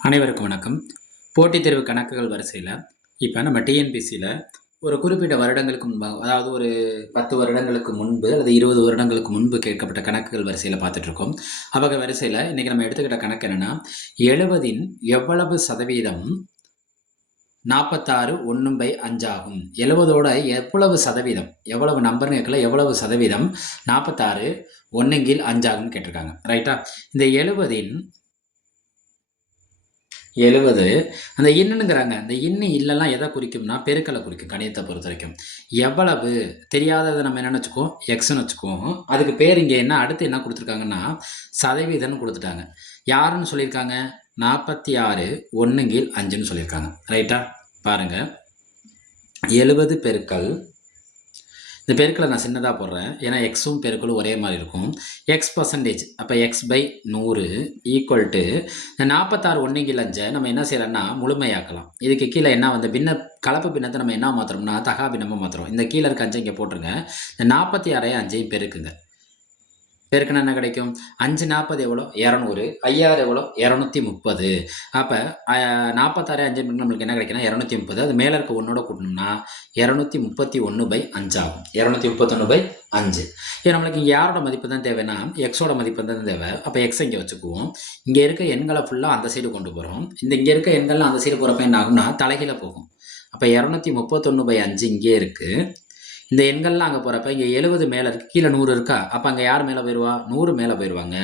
அனைவருக்கும் வணக்கம். போட்டித் தேர்வு கணக்குகள் வரிசையில் இப்போ நம்ம டிஎன்பிசியில் ஒரு குறிப்பிட்ட வருடங்களுக்கு முன்பாக அதாவது ஒரு பத்து வருடங்களுக்கு முன்பு அல்லது இருபது வருடங்களுக்கு முன்பு கேட்கப்பட்ட கணக்குகள் வரிசையில் பார்த்துட்ருக்கோம். அவங்க வரிசையில் இன்றைக்கி நம்ம எடுத்துக்கிட்ட கணக்கு என்னென்னா எழுபதின் எவ்வளவு சதவீதம் நாற்பத்தாறு ஒன்று பை அஞ்சாகும் எழுபதோட எவ்வளவு சதவீதம் எவ்வளவு நம்பர்னு கேட்கல எவ்வளவு சதவீதம் நாற்பத்தாறு ஒன்றுங்கில் அஞ்சாகும்னு கேட்டிருக்காங்க. ரைட்டா இந்த எழுபதின் எழுபது அந்த இன்னுங்கிறாங்க அந்த இன்னு இல்லைலாம் எதை குறிக்கும்னா பெருக்கலை குறிக்கும் கணிதத்தை பொறுத்த வரைக்கும். எவ்வளவு தெரியாததை நம்ம என்னென்னு வச்சுக்கோம் எக்ஸ்னு வச்சுக்கோம் அதுக்கு பேர் இங்கே என்ன அடுத்து என்ன கொடுத்துருக்காங்கன்னா சதவீதம்னு கொடுத்துட்டாங்க. யாருன்னு சொல்லியிருக்காங்க? நாற்பத்தி ஆறு ஒன்றுங்கில் அஞ்சுன்னு சொல்லியிருக்காங்க. ரைட்டா பாருங்கள் எழுபது பெருக்கல் இந்த பெருக்களை நான் சின்னதாக போடுறேன். ஏன்னா எக்ஸும் பெருக்களும் ஒரே மாதிரி இருக்கும். எக்ஸ் பர்சன்டேஜ் அப்போ எக்ஸ் பை நூறு ஈக்குவல் டு இந்த நாற்பத்தாறு ஒன்றுங்கில் அஞ்சை நம்ம என்ன செய்யலாம்னா முழுமையாக்கலாம். இதுக்கு கீழே என்ன வந்து பின்ன கலப்பு பின்னத்தை நம்ம என்ன மாற்றுறோம்னா தகா பின்னமாக மாற்றுறோம் இந்த கீழே இருக்க அஞ்சை இங்கே போட்டுருங்க. இந்த நாற்பத்தி ஆறையும் அஞ்சையும் பெருக்குங்க. பெருக்குனா என்ன கிடைக்கும்? அஞ்சு நாற்பது எவ்வளோ? இரநூறு. ஐயாயிரம் எவ்வளோ? இரநூத்தி முப்பது. அப்போ நாற்பத்தாறு அஞ்சு நம்மளுக்கு என்ன கிடைக்குன்னா இரநூத்தி முப்பது. அது மேலே இருக்க ஒன்றோட கூட்டணும்னா இரநூத்தி முப்பத்தி ஒன்று பை அஞ்சாகும் இரநூத்தி முப்பத்தொன்று பை அஞ்சு. இது நம்மளுக்கு இங்கே யாரோட மதிப்பு தான் தேவைன்னா எக்ஸோட மதிப்பு தான் தேவை. அப்போ எக்ஸ் இங்கே வச்சுக்குவோம். இங்கே இருக்க எண்களை ஃபுல்லாக அந்த சைடு கொண்டு போகிறோம் இந்த இங்கே இருக்க எண்கள்லாம் அந்த சைடு போகிறப்ப என்ன ஆகும்னா தலைகீழ போகும். அப்போ இரநூத்தி முப்பத்தொன்று பை அஞ்சு இங்கே இருக்குது இந்த எண்கள்லாம் அங்கே போகிறப்ப இங்கே எழுபது மேலே இருக்குது கீழே நூறு இருக்கா? அப்போ அங்கே யார் மேலே போயிடுவா நூறு மேலே போயிடுவாங்க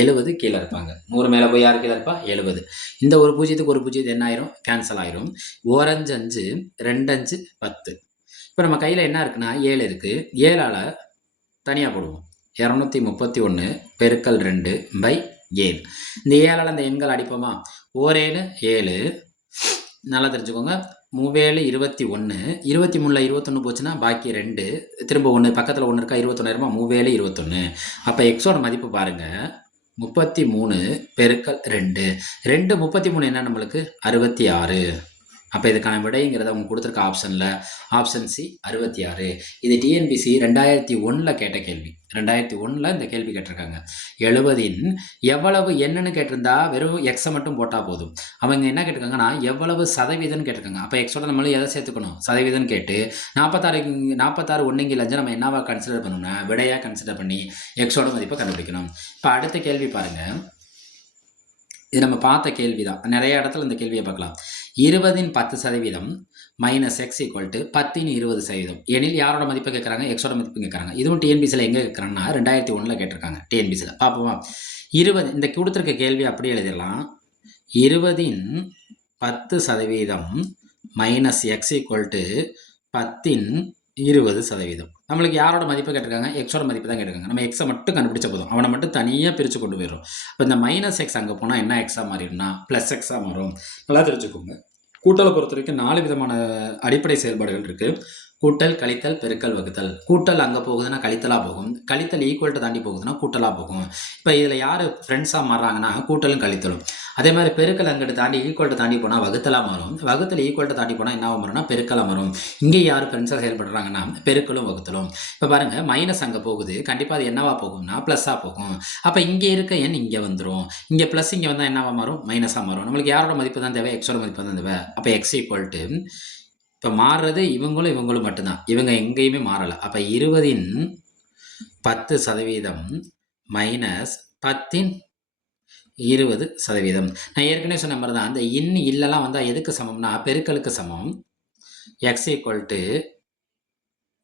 எழுபது கீழே இருப்பாங்க. நூறு மேலே போய் யார் கீழே இருப்பா? எழுபது இந்த ஒரு பூஜ்ஜியத்துக்கு ஒரு பூஜ்ஜியத்து என்ன ஆயிரும்? கேன்சல் ஆயிரும். ஓரஞ்சு அஞ்சு ரெண்டு அஞ்சு பத்து. இப்போ நம்ம கையில் என்ன இருக்குன்னா ஏழு இருக்குது ஏழால் தனியாக போடுவோம். இரநூத்தி முப்பத்தி ஒன்று பெருக்கல் ரெண்டு பை ஏழு. இந்த ஏழால் அந்த எண்கள் அடிப்போமா? ஓரேழு ஏழு. நல்லா தெரிஞ்சுக்கோங்க. மூவேழு இருபத்தி ஒன்று இருபத்தி மூணில் இருபத்தொன்று போச்சுன்னா பாக்கி ரெண்டு. திரும்ப ஒன்று பக்கத்தில் ஒன்று இருக்கா இருபத்தொன்னாயிரமா? மூவேழு இருபத்தொன்று அப்போ எக்ஸோட மதிப்பு பாருங்கள் முப்பத்தி மூணு பெருக்கல் ரெண்டு. ரெண்டு முப்பத்தி மூணு என்ன நம்மளுக்கு? அறுபத்தி ஆறு. அப்போ இதுக்கான விடைங்கிறத அவங்க கொடுத்துருக்க ஆப்ஷனில் ஆப்ஷன் சி அறுபத்தி ஆறு இது டிஎன்பிசி ரெண்டாயிரத்தி ஒன்றில் கேட்ட கேள்வி. ரெண்டாயிரத்தி ஒன்றில் இந்த கேள்வி கேட்டிருக்காங்க. எழுபதின் எவ்வளவு என்னன்னு கேட்டிருந்தா வெறும் எக்ஸை மட்டும் போட்டால் போதும். அவங்க என்ன கேட்டிருக்காங்கன்னா எவ்வளவு சதவீதம்னு கேட்டிருக்காங்க. அப்போ எக்ஸோட நம்மளும் எதை சேர்த்துக்கணும்? சதவீதம்னு கேட்டு நாற்பத்தாறு நாற்பத்தாறு ஒன்றுங்கில் அஞ்சு நம்ம என்னவா கன்சிடர் பண்ணணும்னா விடையாக கன்சிடர் பண்ணி எக்ஸோட மதிப்பை கண்டுபிடிக்கணும். இப்போ அடுத்த கேள்வி பாருங்கள் இது நம்ம பார்த்த கேள்வி தான் நிறைய இடத்துல இந்த கேள்வியை பார்க்கலாம். இருபதின் பத்து சதவீதம் மைனஸ் எக்ஸ் ஈக்குவல் டு பத்தின் இருபது சதவீதம். எனில் யாரோட மதிப்பு கேட்குறாங்க? எக்ஸோட மதிப்பு கேட்குறாங்க. இதுவும் டிஎன்பிசியில் எங்கே கேட்குறாங்கன்னா ரெண்டாயிரத்தி ஒன்றில் கேட்டிருக்காங்க. டிஎன்பிசியில் பார்ப்போமா. இருபது இந்த கொடுத்துருக்க கேள்வி அப்படி எழுதிடலாம். இருபதின் பத்து சதவீதம் மைனஸ் எக்ஸ் ஈக்குவல் டு பத்தின் இருபது சதவீதம். நம்மளுக்கு யாரோட மதிப்பு கேட்டிருக்காங்க? எக்ஸோட மதிப்பு தான் கேட்டிருக்காங்க. நம்ம எக்ஸை மட்டும் கண்டுபிடிச்ச போதும். அவனை மட்டும் தனியாக பிரித்து கொண்டு போயிடும் இப்போ இந்த மைனஸ் எக்ஸ் அங்கே போனால் என்ன எக்ஸாக மாறிடும்னா ப்ளஸ் எக்ஸாக மாறும். நல்லா தெரிஞ்சுக்கோங்க. கூட்டலை பொறுத்த வரைக்கும் நாலு விதமான அடிப்படை செயல்பாடுகள் இருக்குது கூட்டல் கழித்தல் பெருக்கல் வகுத்தல். கூட்டல் அங்கே போகுதுன்னா கழித்தலாக போகும். கழித்தல் ஈக்குவல்ட்டை தாண்டி போகுதுன்னா கூட்டலாக போகும். இப்போ இதில் யார் ஃப்ரெண்ட்ஸாக மாறுறாங்கன்னா கூட்டலும் கழித்தலும். அதே மாதிரி பெருக்கல் அங்கிட்டு தாண்டி ஈக்குவல்ட்டை தாண்டி போனால் வகுத்தலாக மாறும். வகுத்தல் ஈக்குவல்ட்டை தாண்டி போனால் என்ன மாறும்னா பெருக்கலாக மாறும். இங்கே யார் ஃப்ரெண்ட்ஸாக செயல்படுறாங்கன்னா பெருக்கலும் வகுத்தலும். இப்போ பாருங்கள் மைனஸ் அங்கே போகுது. கண்டிப்பாக அது என்னவா போகும்னா ப்ளஸ்ஸாக போகும். அப்போ இங்கே இருக்க எண் இங்கே வந்துடும் இங்கே ப்ளஸ் இங்கே வந்தால் என்னவா மாறும்? மைனஸாக மாறும். நம்மளுக்கு யாரோட மதிப்பு தான் தேவை? எக்ஸோட மதிப்பு தான் தேவை. அப்போ எக்ஸ் ஈக்குவல்ட்டு இப்போ மாறுறது இவங்களும் இவங்களும் மட்டும்தான். இவங்க எங்கேயுமே மாறலை. அப்போ இருபதின் பத்து சதவீதம் மைனஸ் பத்தின் இருபது சதவீதம். நான் ஏற்கனவே சொன்ன மாதிரி தான் அந்த இன் இல்லைலாம் வந்தால் எதுக்கு சமம்னா பெருக்கலுக்கு சமம். எக்ஸ் ஈக்குவல் டு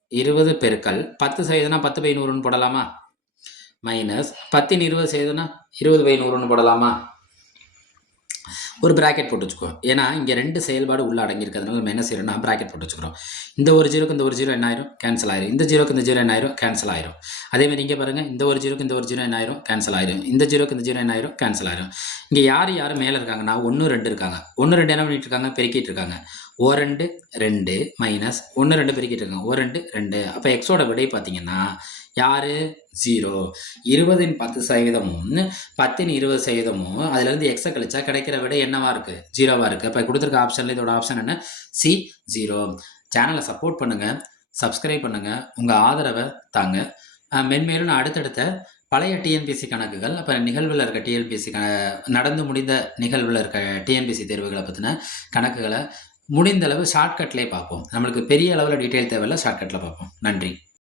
இருபது பெருக்கல். பத்து சதவீதம்னா பத்து பை நூறுன்னு போடலாமா? மைனஸ் பத்தின் இருபது சதவீதம்னா இருபது பை நூறுன்னு போடலாமா? ஒரு ப்ராக்கெட் போட்டு வச்சுக்கோ. ஏன்னா இங்கே ரெண்டு செயல்பாடு உள்ள அடங்கியிருக்கிறதுனால நம்ம என்ன செய்யறோம்னா ப்ராக்கெட் போட்டு வச்சுக்கிறோம். இந்த ஒரு ஜீரோக்கு இந்த ஒரு ஜீரோ என்ன ஆயிரும்? கேன்சல் ஆயிரும். இந்த ஜீரோக்கு இந்த ஜீரோ என்ன ஆயிரும்? கேன்சல் ஆயிரும். அதே மாதிரி இங்கே பாருங்கள் இந்த ஒரு ஜீரோக்கு இந்த ஒரு ஜீரோ என்ன ஆயிரும்? கேன்சல் ஆயிரும். இந்த ஜீரோக்கு இந்த ஜீரோ என்ன ஆயிரும்? கேன்சல் ஆயிரும். இங்கே யார் யார் மேலே இருக்காங்கன்னா ஒன்று ரெண்டு இருக்காங்க. ஒன்று ரெண்டு என்ன பண்ணிட்டு இருக்காங்க? பெருக்கிட்டு இருக்காங்க. ஓ ரெண்டு ரெண்டு மைனஸ் ஒன்று ரெண்டு பெருக்கிட்டு இருக்காங்க. ஓ ரெண்டு ரெண்டு. அப்போ எக்ஸோட விடை பார்த்தீங்கன்னா யார்? ஜீரோ இருபதின் பத்து சதவீதமும் பத்தின் இருபது சதவீதமும் அதுலேருந்து எக்ஸை கழிச்சா கிடைக்கிற விட என்னவா இருக்குது ஜீரோவாக இருக்குது இப்போ கொடுத்துருக்க ஆப்ஷனில் இதோட ஆப்ஷன் என்ன? சி ஜீரோ சேனலை சப்போர்ட் பண்ணுங்கள் சப்ஸ்கிரைப் பண்ணுங்கள் உங்கள் ஆதரவை தாங்க. மென்மேலும் நான் அடுத்தடுத்த பழைய டிஎன்பிஎஸ்சி கணக்குகள் அப்போ நிகழ்வில் இருக்க டிஎன்பிஎஸ்சி க நடந்து முடிந்த நிகழ்வில் இருக்க டிஎன்பிசி தேர்வுகளை பற்றின கணக்குகளை முடிந்த அளவு ஷார்ட்கட்லேயே பார்ப்போம். நம்மளுக்கு பெரிய அளவில் டீட்டெயில் தேவையில்ல ஷார்ட்கட்டில் பார்ப்போம். நன்றி.